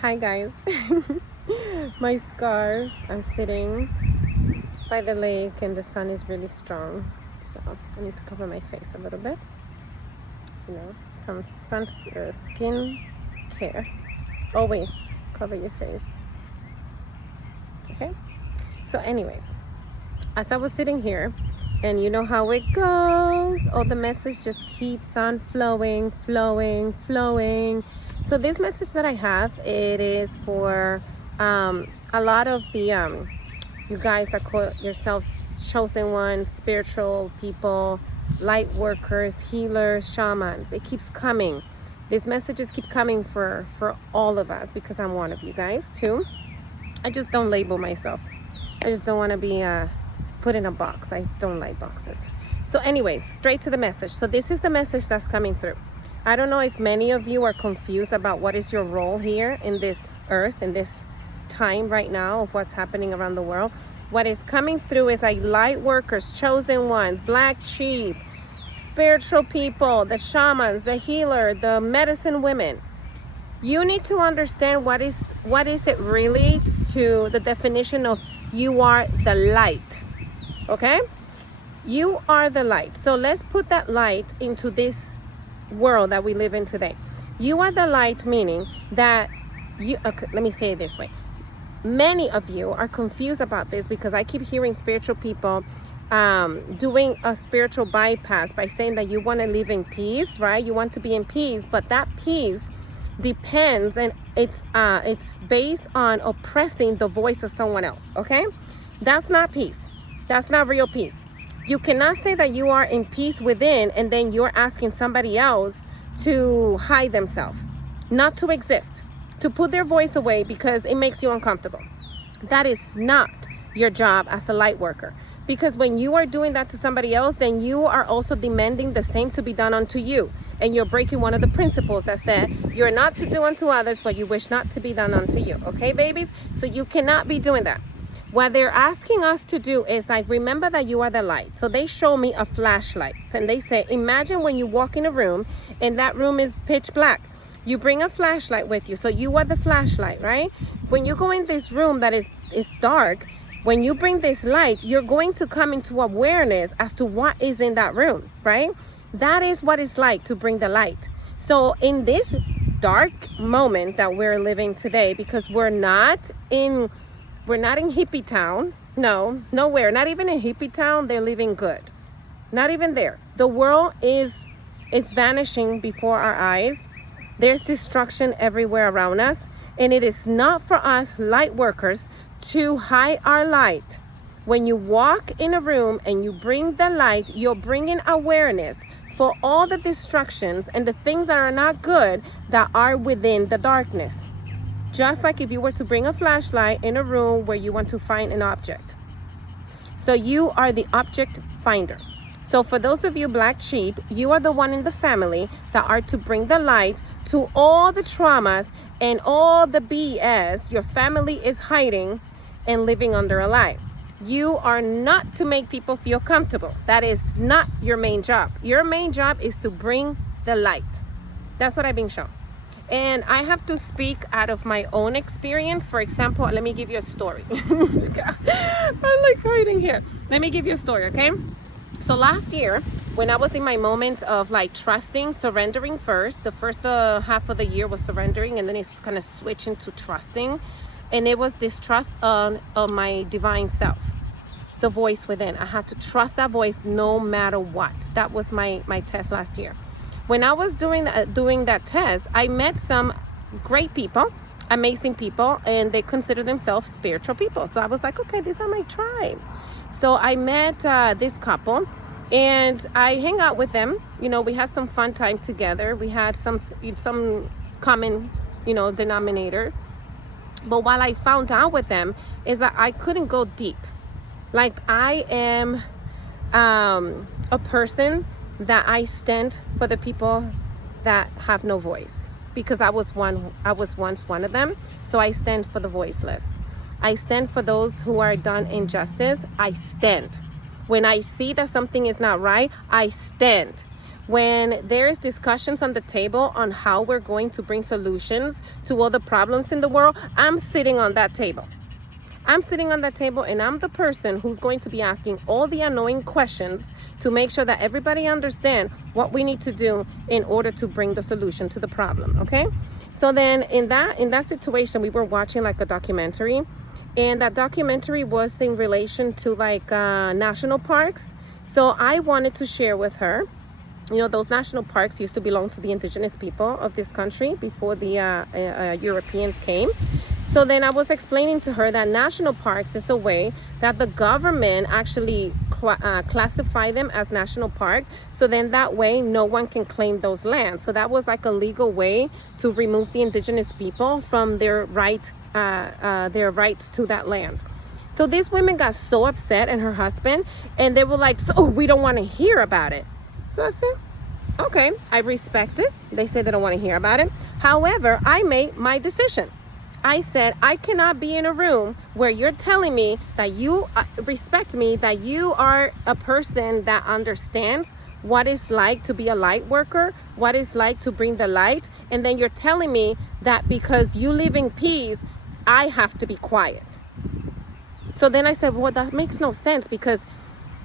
Hi guys. My scarf, I'm sitting by the lake and the sun is really strong, so I need to cover my face a little bit, some skin care. Always cover your face. Okay, so anyways, as I was sitting here, and you know how it goes, the message just keeps on flowing. So this message that I have, it is for a lot of the you guys that call yourselves chosen ones, spiritual people, light workers, healers, shamans. It keeps coming. These messages keep coming for all of us, because I'm one of you guys too. I just don't label myself. I just don't want to be put in a box. I don't like boxes. So anyways, straight to the message. So this is the message that's coming through. I don't know if many of you are confused about what is your role here in this earth, in this time right now of what's happening around the world. What is coming through is like light workers, chosen ones, black sheep, spiritual people, the shamans, the healer, the medicine women. You need to understand what is it really, to the definition of you are the light. Okay? You are the light. So let's put that light into this world that we live in today. You are the light, meaning that let me say it this way. Many of you are confused about this, because I keep hearing spiritual people doing a spiritual bypass by saying that you want to live in peace, right? You want to be in peace, but that peace depends, and it's based on oppressing the voice of someone else. Okay? That's not peace. That's not real peace. You cannot say that you are in peace within, and then you're asking somebody else to hide themselves, not to exist, to put their voice away because it makes you uncomfortable. That is not your job as a light worker. Because when you are doing that to somebody else, then you are also demanding the same to be done unto you. And you're breaking one of the principles that said you're not to do unto others what you wish not to be done unto you. Okay, babies? So you cannot be doing that. What they're asking us to do is, like, remember that you are the light. So they show me a flashlight, and they say, imagine when you walk in a room and that room is pitch black. You bring a flashlight with you. So you are the flashlight, right? When you go in this room that is dark, when you bring this light, you're going to come into awareness as to what is in that room, right? That is what it's like to bring the light. So in this dark moment that we're living today, because we're not in hippie town. No, nowhere. Not even in hippie town, they're living good. Not even there. The world is vanishing before our eyes. There's destruction everywhere around us. And it is not for us light workers to hide our light. When you walk in a room and you bring the light, you're bringing awareness for all the destructions and the things that are not good that are within the darkness. Just like if you were to bring a flashlight in a room where you want to find an object. So you are the object finder. So for those of you black sheep, you are the one in the family that are to bring the light to all the traumas and all the BS your family is hiding and living under a lie. You are not to make people feel comfortable. That is not your main job. Your main job is to bring the light. That's what I've been shown. And I have to speak out of my own experience. For example, let me give you a story. I'm like hiding here. Let me give you a story, okay? So last year, when I was in my moment of like trusting, surrendering first, the first half of the year was surrendering, and then it's kind of switched into trusting. And it was this trust on my divine self, the voice within. I had to trust that voice no matter what. That was my test last year. When I was doing that test, I met some great people, amazing people, and they consider themselves spiritual people. So I was like, okay, these are my tribe. So I met this couple, and I hang out with them. We had some fun time together. We had some common, denominator. But what I found out with them is that I couldn't go deep. Like, I am a person that I stand for the people that have no voice, because I was once one of them. So I stand for the voiceless. I stand for those who are done injustice. I stand. When I see that something is not right, I stand. when there is discussions on the table on how we're going to bring solutions to all the problems in the world, I'm sitting on that table. I'm sitting on that table, and I'm the person who's going to be asking all the annoying questions to make sure that everybody understand what we need to do in order to bring the solution to the problem, okay? So then in that situation, we were watching like a documentary, and that documentary was in relation to like national parks. So I wanted to share with her, you know, those national parks used to belong to the indigenous people of this country before the Europeans came. So then I was explaining to her that national parks is a way that the government actually classify them as national park. So then that way no one can claim those lands. So that was like a legal way to remove the indigenous people from their rights to that land. So these women got so upset, and her husband, and they were like, so we don't want to hear about it. So I said, okay, I respect it. They say they don't want to hear about it. However, I made my decision. I said, I cannot be in a room where you're telling me that you respect me, that you are a person that understands what it's like to be a light worker, what it's like to bring the light, and then you're telling me that because you live in peace, I have to be quiet. So then I said, well, that makes no sense, because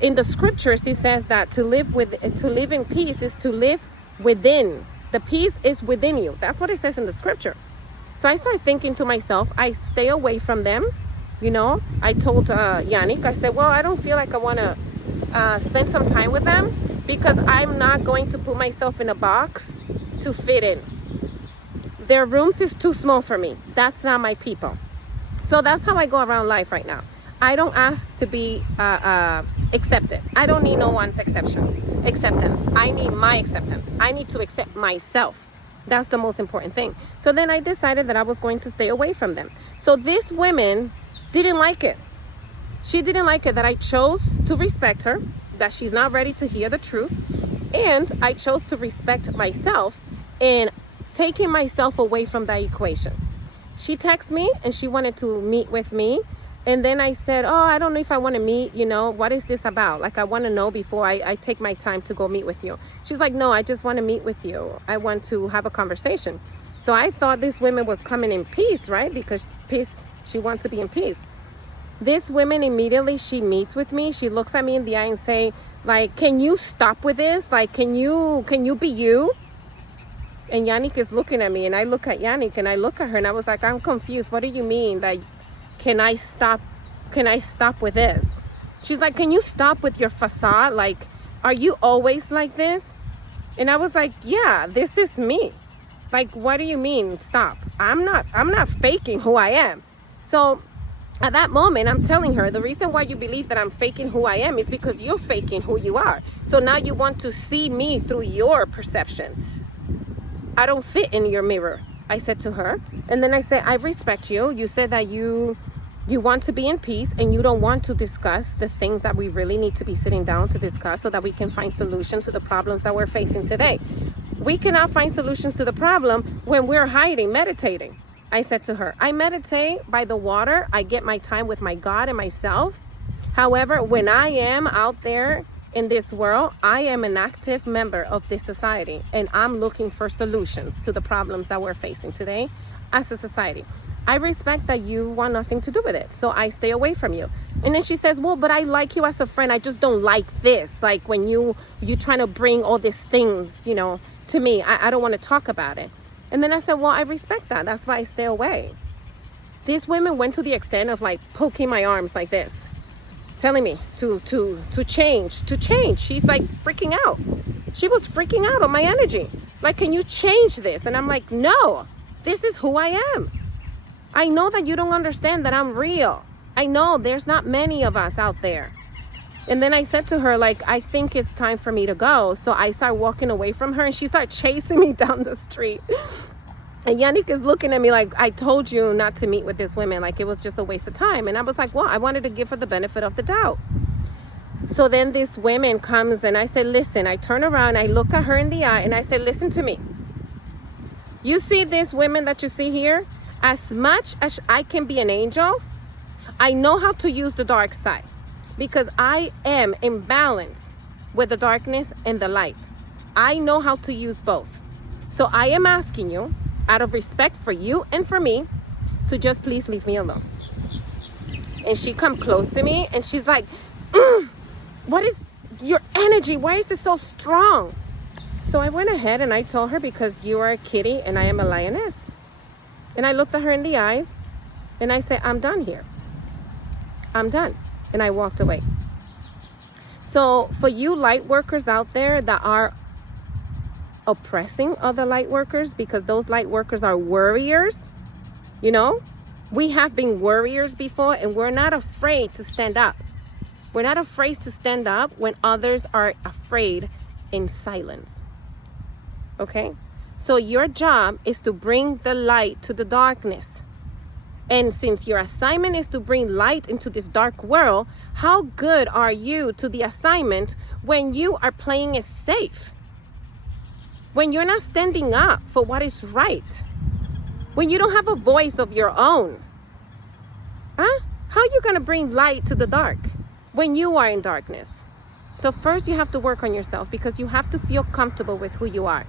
in the scriptures, it says that to live in peace is to live within. The peace is within you. That's what it says in the scripture. So I started thinking to myself, I stay away from them. You know, I told Yannick, I said, well, I don't feel like I want to spend some time with them, because I'm not going to put myself in a box to fit in. Their rooms is too small for me. That's not my people. So that's how I go around life right now. I don't ask to be accepted. I don't need no one's acceptance. I need my acceptance. I need to accept myself. That's the most important thing. So then I decided that I was going to stay away from them. So this woman didn't like it. She didn't like it that I chose to respect her, that she's not ready to hear the truth. And I chose to respect myself in taking myself away from that equation. She texted me and she wanted to meet with me. And then I said, oh, I don't know if I want to meet, you know, what is this about? Like, I want to know before I take my time to go meet with you. She's like, no, I just want to meet with you. I want to have a conversation. So I thought this woman was coming in peace, right? Because peace, she wants to be in peace. This woman immediately, she meets with me. She looks at me in the eye and say, like, can you stop with this? Like, can you be you? And Yannick is looking at me, and I look at Yannick and I look at her, and I was like, I'm confused. What do you mean that? Can I stop with this? She's like, can you stop with your facade? Like, are you always like this? And I was like, yeah, this is me. Like, what do you mean stop? I'm not faking who I am. So at that moment, I'm telling her, the reason why you believe that I'm faking who I am is because you're faking who you are. So now you want to see me through your perception. I don't fit in your mirror, I said to her. And then I said, I respect you. You said that you want to be in peace, and you don't want to discuss the things that we really need to be sitting down to discuss so that we can find solutions to the problems that we're facing today. We cannot find solutions to the problem when we're hiding, meditating. I said to her, I meditate by the water. I get my time with my God and myself. However, when I am out there in this world, I am an active member of this society, and I'm looking for solutions to the problems that we're facing today as a society. I respect that you want nothing to do with it, so I stay away from you. And then she says, well, but I like you as a friend. I just don't like this. Like, when you trying to bring all these things, you know, to me, I don't want to talk about it. And then I said, well, I respect that. That's why I stay away. These women went to the extent of like poking my arms like this, telling me to change. She's like freaking out. She was freaking out on my energy. Like, can you change this? And I'm like, no, this is who I am. I know that you don't understand that I'm real. I know there's not many of us out there. And then I said to her, like, I think it's time for me to go. So I started walking away from her, and she started chasing me down the street. And Yannick is looking at me like, I told you not to meet with this woman. Like, it was just a waste of time. And I was like, well, I wanted to give her the benefit of the doubt. So then this woman comes, and I said, listen, I turn around, I look at her in the eye, and I said, listen to me. You see this women that you see here? As much as I can be an angel, I know how to use the dark side, because I am in balance with the darkness and the light. I know how to use both. So I am asking you, out of respect for you and for me, to just please leave me alone. And she come close to me and she's like, what is your energy? Why is it so strong? So I went ahead and I told her, because you are a kitty and I am a lioness. And I looked at her in the eyes and I said, I'm done here. I'm done. And I walked away. So for you light workers out there that are oppressing other light workers, because those light workers are warriors, you know, we have been warriors before, and we're not afraid to stand up. We're not afraid to stand up when others are afraid in silence. Okay? So your job is to bring the light to the darkness. And since your assignment is to bring light into this dark world, how good are you to the assignment when you are playing it safe? When you're not standing up for what is right? When you don't have a voice of your own? Huh? How are you going to bring light to the dark when you are in darkness? So first you have to work on yourself, because you have to feel comfortable with who you are.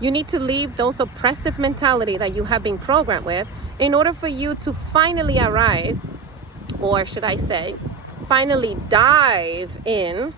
You need to leave those oppressive mentality that you have been programmed with in order for you to finally arrive, or should I say, finally dive in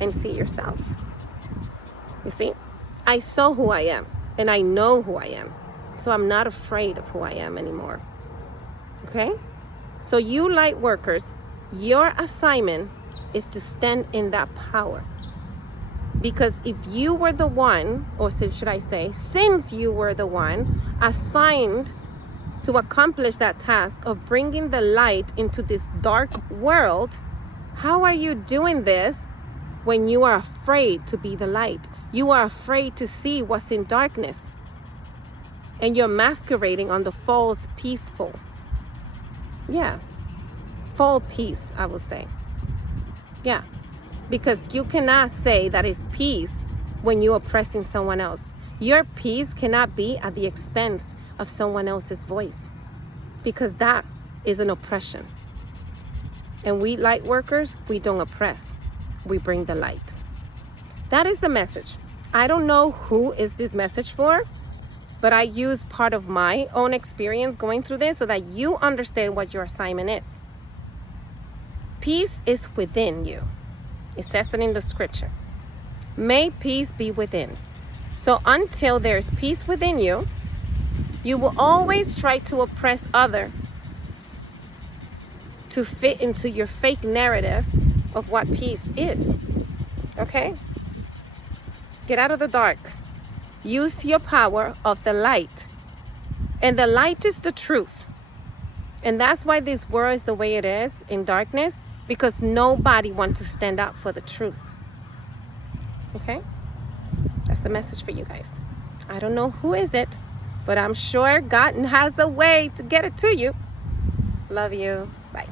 and see yourself. You see, I saw who I am and I know who I am. So I'm not afraid of who I am anymore. Okay? So you light workers, your assignment is to stand in that power. Because if you were the one, or should I say, since you were the one assigned to accomplish that task of bringing the light into this dark world, how are you doing this when you are afraid to be the light? You are afraid to see what's in darkness. And you're masquerading on the false peaceful. Yeah. False peace, I will say. Yeah. Because you cannot say that is peace when you're oppressing someone else. Your peace cannot be at the expense of someone else's voice, because that is an oppression. And we light workers, we don't oppress. We bring the light. That is the message. I don't know who is this message for, but I use part of my own experience going through this so that you understand what your assignment is. Peace is within you. It says it in the scripture. May peace be within. So until there's peace within you, you will always try to oppress others to fit into your fake narrative of what peace is. Okay? Get out of the dark. Use your power of the light. And the light is the truth. And that's why this world is the way it is in darkness, because nobody wants to stand up for the truth. Okay? That's the message for you guys. I don't know who is it, but I'm sure God has a way to get it to you. Love you. Bye.